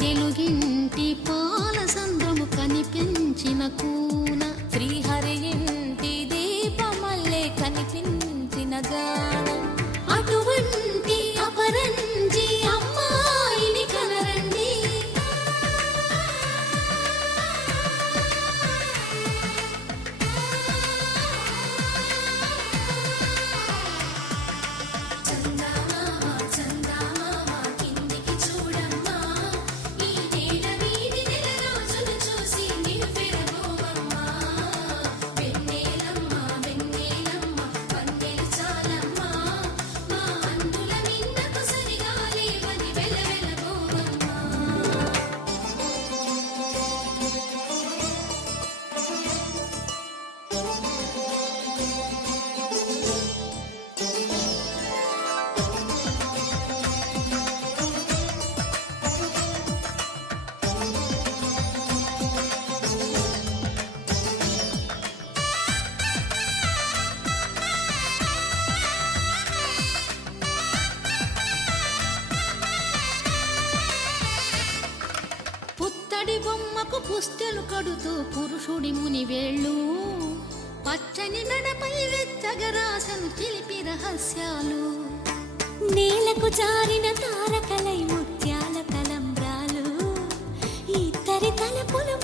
తెలుగింటి పాల సంద్రము కనిపించిన కూన శ్రీహరి ఇంటి దీపమల్లే కనిపించిన జాన అటువంటి అపరంజి అమ్మాయిని కనరండి. పుత్తడి బొమ్మకు పుస్తెలు కడుతూ పురుషుడి ముని వేళ్ళు పచ్చని నడపై వెచ్చగరాసను చిలిపి రహస్యాలు నేలకు జారిన తారకలై ముత్యాల తలంబ్రాలు ఇద్దరి తలపులు